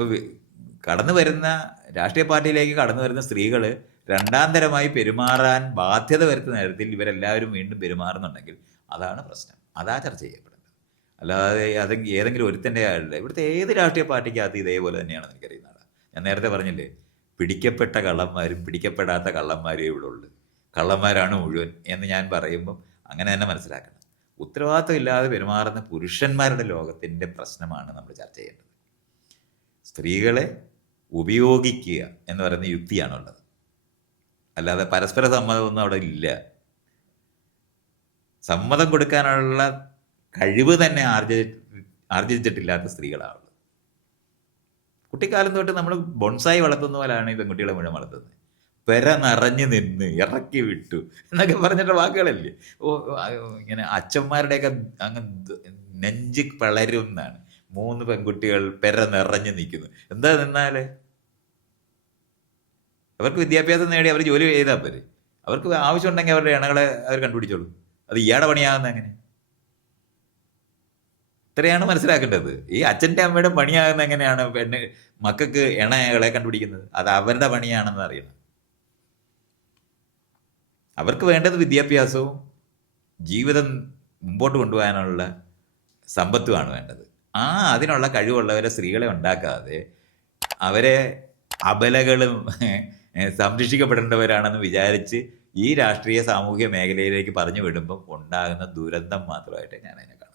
അപ്പോൾ കടന്നു വരുന്ന രാഷ്ട്രീയ പാർട്ടിയിലേക്ക് കടന്നു വരുന്ന സ്ത്രീകൾ രണ്ടാം തരമായി പെരുമാറാൻ ബാധ്യത വരുത്തുന്ന തരത്തിൽ ഇവരെല്ലാവരും വീണ്ടും പെരുമാറുന്നുണ്ടെങ്കിൽ അതാണ് പ്രശ്നം. അതാ ചർച്ച ചെയ്യപ്പെടുന്നത്. അല്ലാതെ ഏതെങ്കിലും ഒരുത്തൻ്റെ ആളുടെ ഇവിടുത്തെ ഏത് രാഷ്ട്രീയ പാർട്ടിക്കകത്ത് ഇതേപോലെ തന്നെയാണെന്ന് എനിക്കറിയുന്നതാണ്. ഞാൻ നേരത്തെ പറഞ്ഞില്ലേ, പിടിക്കപ്പെട്ട കള്ളന്മാരും പിടിക്കപ്പെടാത്ത കള്ളന്മാരും ഇവിടെ ഉള്ളു, കള്ളന്മാരാണ് മുഴുവൻ എന്ന് ഞാൻ പറയുമ്പം അങ്ങനെ തന്നെ മനസ്സിലാക്കണം. ഉത്തരവാദിത്വം ഇല്ലാതെ പെരുമാറുന്ന പുരുഷന്മാരുടെ ലോകത്തിൻ്റെ പ്രശ്നമാണ് നമ്മൾ ചർച്ച ചെയ്യേണ്ടത്. സ്ത്രീകളെ ഉപയോഗിക്കുക എന്ന് പറയുന്ന യുക്തിയാണുള്ളത്, അല്ലാതെ പരസ്പര സമ്മതമൊന്നും അവിടെ ഇല്ല. സമ്മതം കൊടുക്കാനുള്ള കഴിവ് തന്നെ ആർജിച്ചിട്ടില്ലാത്ത സ്ത്രീകളാണുള്ളത്. കുട്ടിക്കാലം തൊട്ട് നമ്മൾ ബോൺസായി വളർത്തുന്ന പോലെയാണ് ഈ പെൺകുട്ടികളെ മുഴുവൻ വളർത്തുന്നത്. പെര നിറഞ്ഞു നിന്ന് ഇറക്കി വിട്ടു എന്നൊക്കെ പറഞ്ഞിട്ട് വാക്കുകളല്ലേ. ഇങ്ങനെ അച്ഛന്മാരുടെയൊക്കെ അങ്ങ് നെഞ്ച് പിളരുന്നാണ്. 3 പെൺകുട്ടികൾ പെര നിറഞ്ഞു നിൽക്കുന്നു. എന്താ നിന്നാല് അവർക്ക് വിദ്യാഭ്യാസം നേടി അവർ ജോലി ചെയ്താൽ പോരെ. അവർക്ക് ആവശ്യമുണ്ടെങ്കിൽ അവരുടെ ഇണകളെ അവർ കണ്ടുപിടിച്ചോളൂ. അത് ഇയാടെ പണിയാകുന്ന എങ്ങനെ? ഇത്രയാണ് മനസ്സിലാക്കേണ്ടത്. ഈ അച്ഛൻ്റെ അമ്മയുടെ പണിയാകുന്ന എങ്ങനെയാണ് മക്കൾക്ക് ഇണകളെ കണ്ടുപിടിക്കുന്നത്? അത് അവരുടെ പണിയാണെന്ന് അറിയണം. അവർക്ക് വേണ്ടത് വിദ്യാഭ്യാസവും ജീവിതം മുമ്പോട്ട് കൊണ്ടുപോകാനുള്ള സമ്പത്തുമാണ് വേണ്ടത്. അതിനുള്ള കഴിവുള്ളവരെ സ്ത്രീകളെ ഉണ്ടാക്കാതെ അവരെ അബലകളും സംരക്ഷിക്കപ്പെടേണ്ടവരാണെന്ന് വിചാരിച്ച് ഈ രാഷ്ട്രീയ സാമൂഹിക മേഖലയിലേക്ക് പറഞ്ഞു വിടുമ്പം ഉണ്ടാകുന്ന ദുരന്തം മാത്രമായിട്ട് ഞാൻ അതിനെ കാണും.